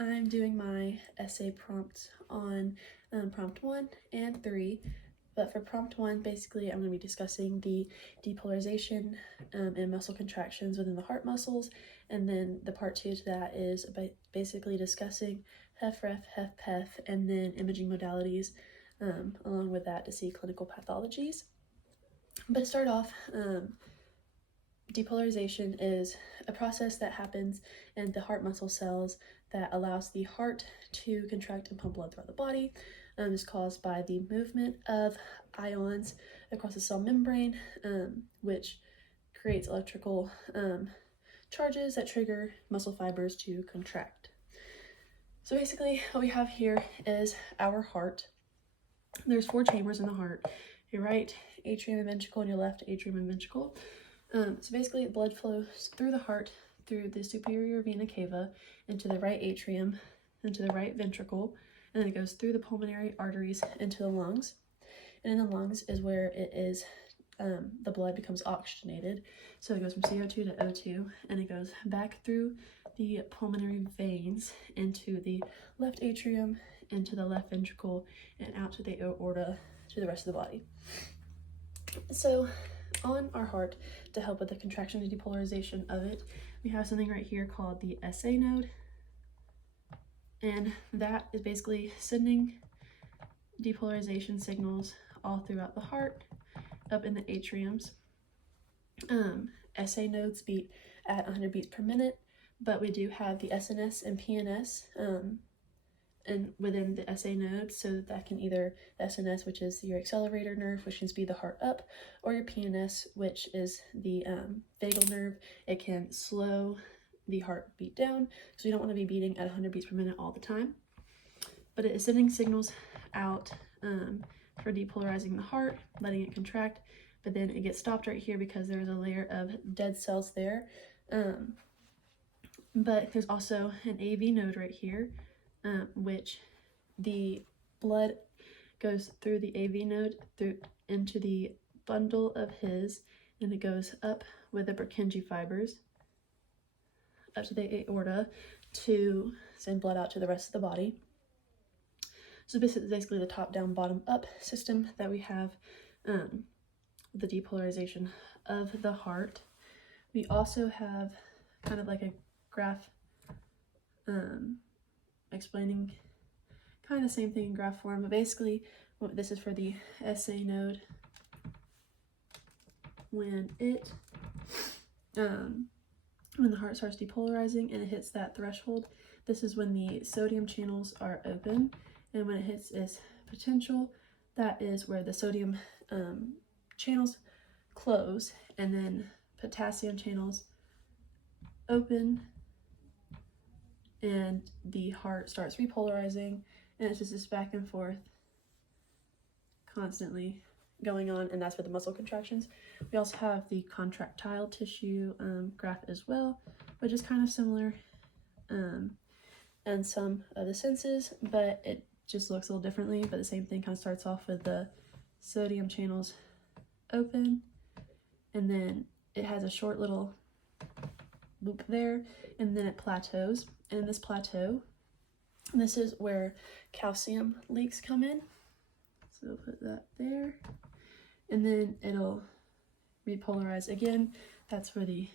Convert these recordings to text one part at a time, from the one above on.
I'm doing my essay prompts on prompt 1 and 3, but for prompt 1, basically I'm going to be discussing the depolarization and muscle contractions within the heart muscles, and then the part 2 to that is basically discussing HFrEF, HFpEF, and then imaging modalities along with that to see clinical pathologies. But to start off, depolarization is a process that happens in the heart muscle cells that allows the heart to contract and pump blood throughout the body. It's caused by the movement of ions across the cell membrane, which creates electrical charges that trigger muscle fibers to contract. So basically what we have here is our heart. There's 4 chambers in the heart: your right atrium and ventricle and your left atrium and ventricle. So basically blood flows through the heart, through the superior vena cava, into the right atrium, into the right ventricle, and then it goes through the pulmonary arteries into the lungs. And in the lungs is where it is, the blood becomes oxygenated. So it goes from CO2 to O2, and it goes back through the pulmonary veins into the left atrium, into the left ventricle, and out to the aorta to the rest of the body. So on our heart, to help with the contraction and depolarization of it, we have something right here called the SA node, and that is basically sending depolarization signals all throughout the heart, up in the atriums. SA nodes beat at 100 beats per minute, but we do have the SNS and PNS and within the SA node, so that can either the SNS, which is your accelerator nerve, which can speed the heart up, or your PNS, which is the vagal nerve. It can slow the heartbeat down, so you don't want to be beating at 100 beats per minute all the time. But it is sending signals out for depolarizing the heart, letting it contract, but then it gets stopped right here because there's a layer of dead cells there. But there's also an AV node right here, which the blood goes through the AV node through into the bundle of his, and it goes up with the Purkinje fibers up to the aorta to send blood out to the rest of the body. So this is basically the top-down, bottom-up system that we have, the depolarization of the heart. We also have kind of like a graph explaining kind of the same thing in graph form, but basically this is for the SA node. When the heart starts depolarizing and it hits that threshold, this is when the sodium channels are open, and when it hits its potential, that is where the sodium channels close, and then potassium channels open, and the heart starts repolarizing, and it's just this back and forth constantly going on, and that's for the muscle contractions. We also have the contractile tissue graph as well, which is kind of similar in some of the senses, but it just looks a little differently. But the same thing kind of starts off with the sodium channels open, and then it has a short little loop there, and then it plateaus. And in this plateau, this is where calcium leaks come in. So put that there, and then it'll repolarize again. That's where the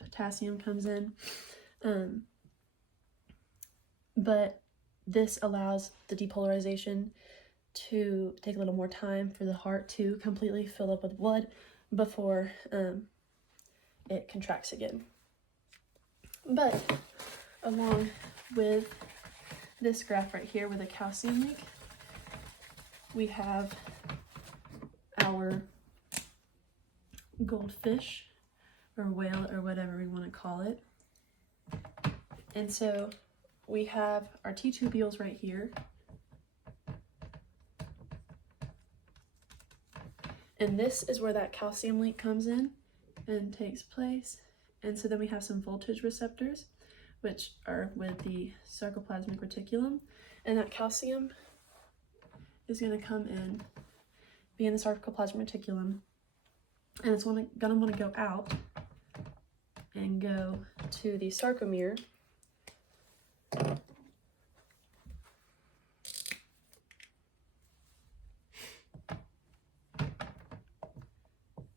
potassium comes in. But this allows the depolarization to take a little more time for the heart to completely fill up with blood before it contracts again. But along with this graph right here with a calcium leak, we have our goldfish or whale or whatever we want to call it. And so we have our T-tubules right here. And this is where that calcium leak comes in and takes place. And so then we have some voltage receptors, which are with the sarcoplasmic reticulum. And that calcium is going to come in, be in the sarcoplasmic reticulum, and it's going to want to go out and go to the sarcomere,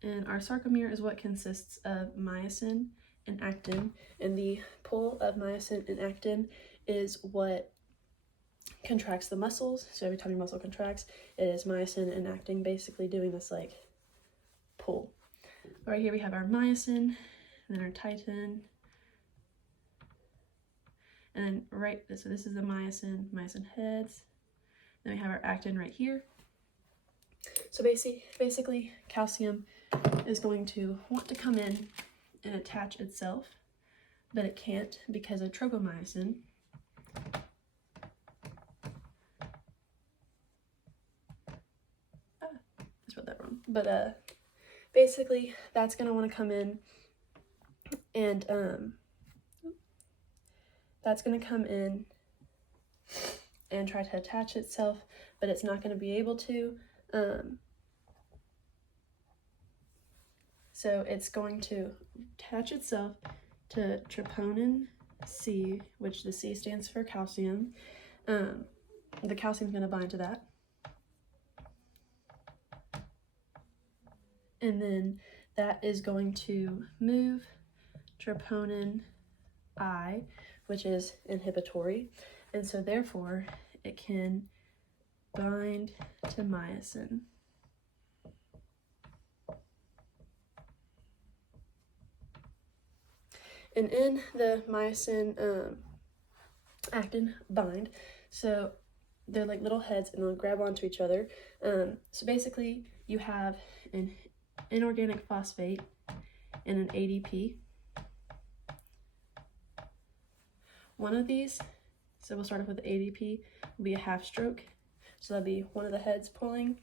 And our sarcomere is what consists of myosin and actin, and the pull of myosin and actin is what contracts the muscles. So every time your muscle contracts, it is myosin and actin basically doing this like pull. Right here we have our myosin, and then our titin, and so this is the myosin heads. Then we have our actin right here. So basically calcium is going to want to come in and attach itself, but it can't because of tropomyosin. I spelled that wrong. But basically that's going to want to come in and that's going to come in and try to attach itself, but it's not going to be able to. So it's going to attach itself to troponin C, which the C stands for calcium. The calcium is going to bind to that. And then that is going to move troponin I, which is inhibitory. And so therefore it can bind to myosin. And in the myosin actin bind, so they're like little heads and they'll grab onto each other. So basically you have an inorganic phosphate and an ADP. One of these, so we'll start off with the ADP, will be a half stroke. So that'll be one of the heads pulling,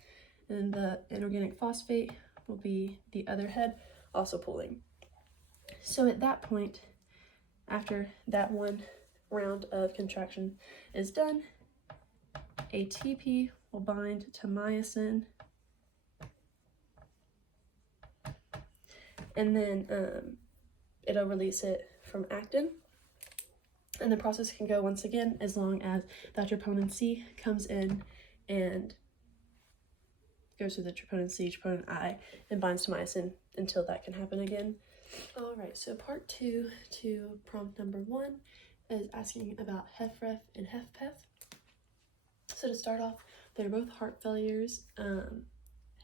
and the inorganic phosphate will be the other head also pulling. So at that point, after that one round of contraction is done, ATP will bind to myosin, and then it'll release it from actin. And the process can go once again as long as that troponin C comes in and goes through the troponin C, troponin I, and binds to myosin until that can happen again. All right, so part 2 to prompt number 1 is asking about HFrEF and HFpEF. So to start off, they're both heart failures.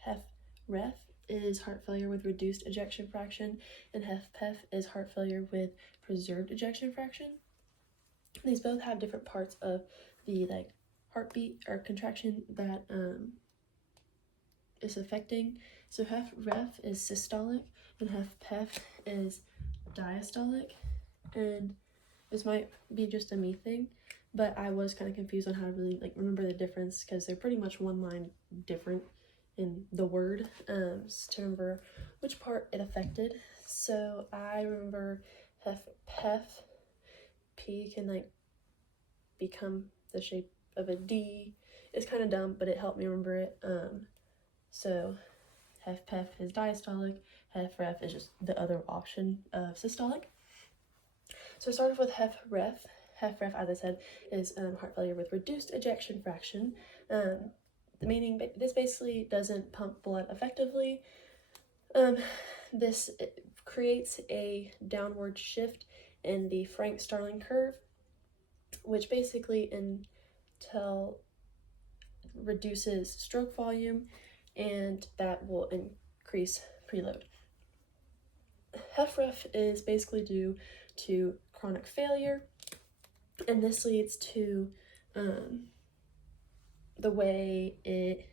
HFrEF is heart failure with reduced ejection fraction, and HFpEF is heart failure with preserved ejection fraction. These both have different parts of the like heartbeat or contraction that is affecting. So HFrEF is systolic and HFpEF is diastolic, and this might be just a me thing, but I was kind of confused on how to really like remember the difference because they're pretty much one line different in the word, to remember which part it affected. So I remember HFpEF, P can like become the shape of a D. It's kind of dumb, but it helped me remember it. So HFpEF is diastolic, HFrEF is just the other option of systolic. So I started with HFrEF. HFrEF, as I said, is heart failure with reduced ejection fraction. Meaning this basically doesn't pump blood effectively. This creates a downward shift in the Frank-Starling curve, which basically reduces stroke volume, and that will increase preload. HFrEF is basically due to chronic failure, and this leads to the way it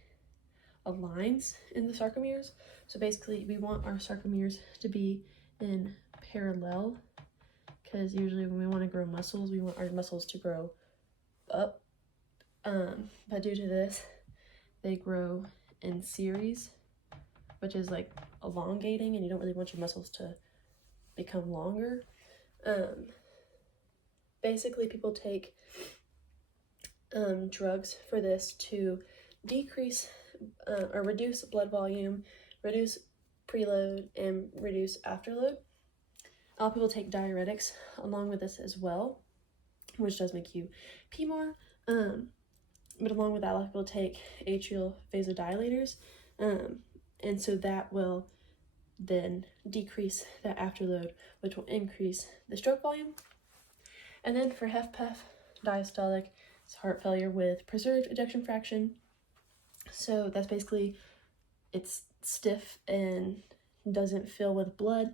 aligns in the sarcomeres. So basically we want our sarcomeres to be in parallel, because usually when we want to grow muscles, we want our muscles to grow up, but due to this they grow in series, which is like elongating, and you don't really want your muscles to become longer. Basically people take drugs for this to decrease or reduce blood volume, reduce preload, and reduce afterload. A lot of people take diuretics along with this as well, which does make you pee more. But along with that, a lot of people take atrial vasodilators, and so that will then decrease that afterload, which will increase the stroke volume. And then for HFpEF, diastolic, it's heart failure with preserved ejection fraction. So that's basically, it's stiff and doesn't fill with blood.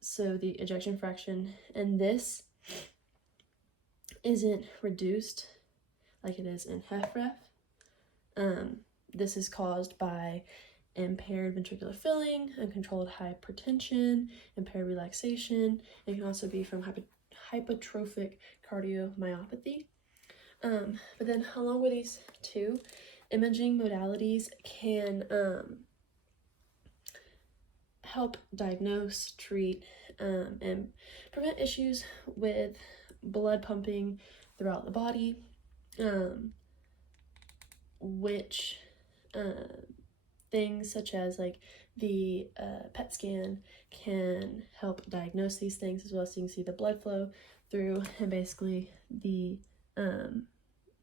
So the ejection fraction in this isn't reduced like it is in HFrEF. This is caused by impaired ventricular filling, uncontrolled hypertension, impaired relaxation. It can also be from hypertrophic cardiomyopathy. But then along with these two, imaging modalities can help diagnose, treat, and prevent issues with blood pumping throughout the body, which things such as like the PET scan can help diagnose these things as well. So you can see the blood flow through, and basically the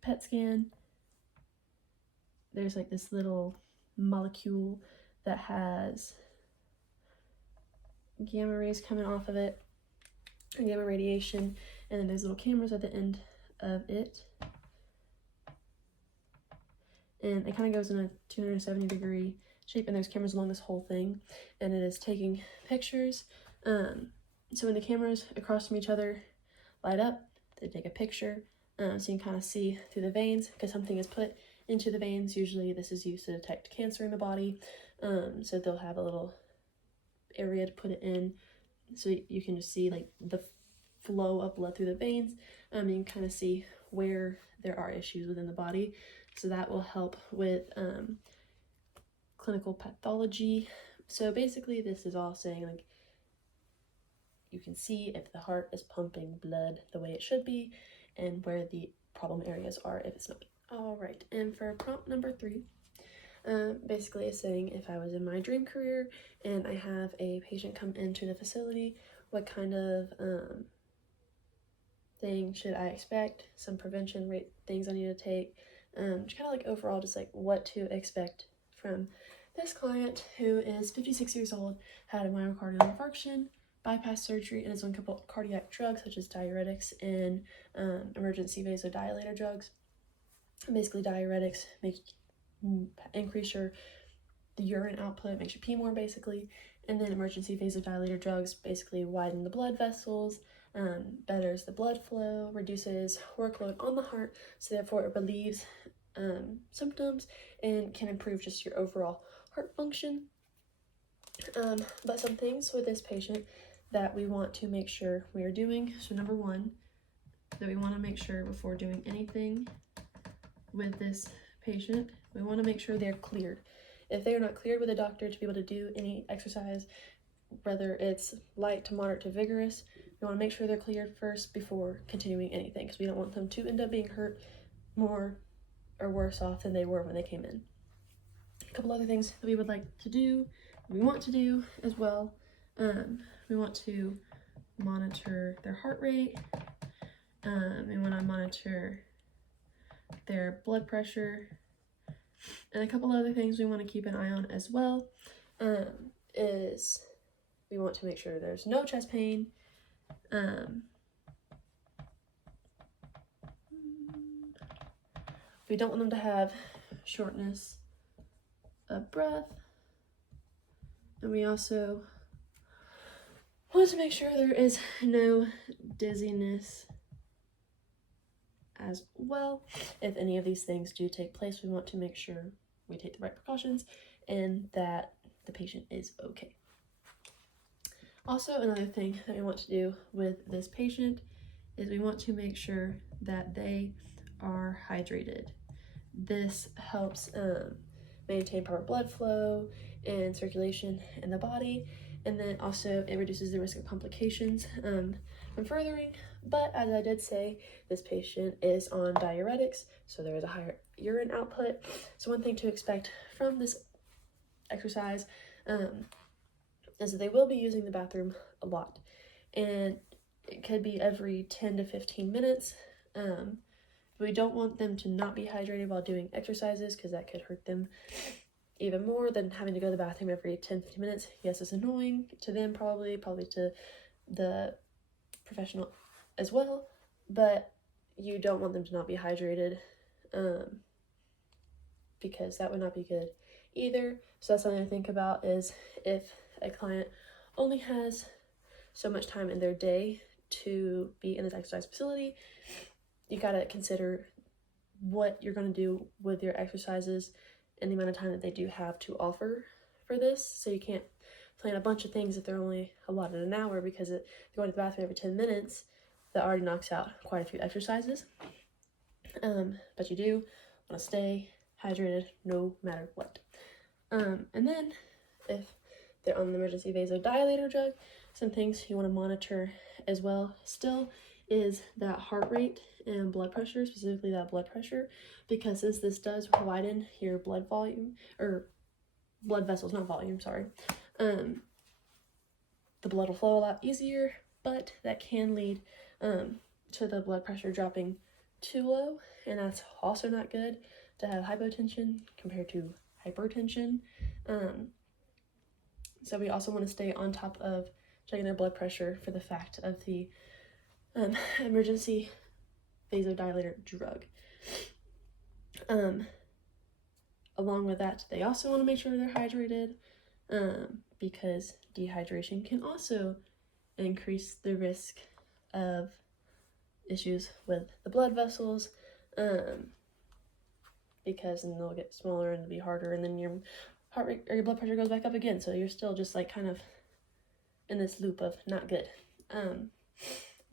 PET scan, there's like this little molecule that has gamma rays coming off of it, gamma radiation, and then there's little cameras at the end of it, and it kind of goes in a 270-degree shape, and there's cameras along this whole thing, and it is taking pictures. So when the cameras across from each other light up, they take a picture, so you can kind of see through the veins, because something is put into the veins. Usually this is used to detect cancer in the body, so they'll have a little area to put it in, so you can just see like the flow of blood through the veins. You can kind of see where there are issues within the body, so that will help with clinical pathology. So basically this is all saying like you can see if the heart is pumping blood the way it should be and where the problem areas are if it's not. All right, and for prompt number 3, basically it's saying if I was in my dream career and I have a patient come into the facility, what kind of thing should I expect, some prevention rate things I need to take, just kind of like overall just like what to expect from this client who is 56 years old, had a myocardial infarction, bypass surgery, and is on cardiac drugs such as diuretics and emergency vasodilator drugs. Basically diuretics increase your urine output, makes you pee more basically, and then emergency vasodilator drugs basically widen the blood vessels, betters the blood flow, reduces workload on the heart, so therefore it relieves symptoms and can improve just your overall heart function. But some things with this patient that we want to make sure we are doing. So number 1, that we want to make sure before doing anything with this patient, we want to make sure they're cleared. If they are not cleared with a doctor to be able to do any exercise, whether it's light to moderate to vigorous, we want to make sure they're cleared first before continuing anything, because we don't want them to end up being hurt more or worse off than they were when they came in. A couple other things that we would like to do, we want to do as well, we want to monitor their heart rate, we want to monitor their blood pressure, and a couple other things we want to keep an eye on as well is we want to make sure there's no chest pain, we don't want them to have shortness of breath, and we also want to make sure there is no dizziness as well. If any of these things do take place, we want to make sure we take the right precautions and that the patient is okay. Also, another thing that we want to do with this patient is we want to make sure that they are hydrated. This helps maintain proper blood flow and circulation in the body, and then also it reduces the risk of complications from furthering. But as I did say, this patient is on diuretics, so there is a higher urine output. So one thing to expect from this exercise is that they will be using the bathroom a lot, and it could be every 10 to 15 minutes. We don't want them to not be hydrated while doing exercises, because that could hurt them even more than having to go to the bathroom every 10-15 minutes. Yes, it's annoying to them, probably to the professional as well, but you don't want them to not be hydrated, because that would not be good either. So that's something to think about, is if a client only has so much time in their day to be in this exercise facility, you gotta consider what you're going to do with your exercises and the amount of time that they do have to offer for this. So you can't plan a bunch of things if they're only allotted an hour, because if you're going to the bathroom every 10 minutes, that already knocks out quite a few exercises. But you do want to stay hydrated no matter what. And then if they're on the emergency vasodilator drug, some things you want to monitor as well still is that heart rate and blood pressure, specifically that blood pressure, because since this does widen your blood volume, or blood vessels, not volume, sorry, the blood will flow a lot easier, but that can lead to the blood pressure dropping too low, and that's also not good to have hypotension compared to hypertension. So we also want to stay on top of checking their blood pressure for the fact of the emergency vasodilator drug. Along with that, they also want to make sure they're hydrated, because dehydration can also increase the risk of issues with the blood vessels, because then they'll get smaller and be harder, and then your heart rate or your blood pressure goes back up again, so you're still just like kind of in this loop of not good.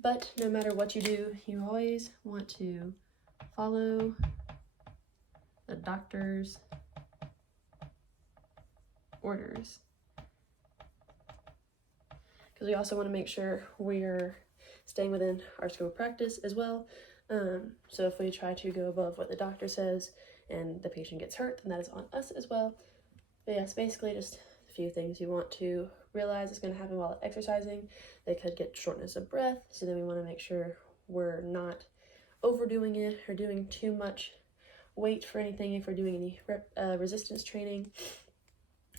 But no matter what you do, you always want to follow the doctor's orders, because we also want to make sure we're staying within our scope of practice as well. So if we try to go above what the doctor says and the patient gets hurt, then that is on us as well. But yes, basically just a few things you want to realize is going to happen while exercising. They could get shortness of breath, so then we want to make sure we're not overdoing it or doing too much weight for anything if we're doing any resistance training.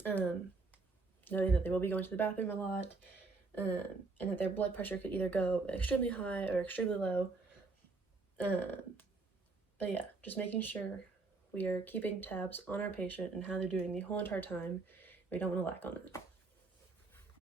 Noting that they will be going to the bathroom a lot, and that their blood pressure could either go extremely high or extremely low. But yeah, just making sure we are keeping tabs on our patient and how they're doing the whole entire time. We don't want to lack on that.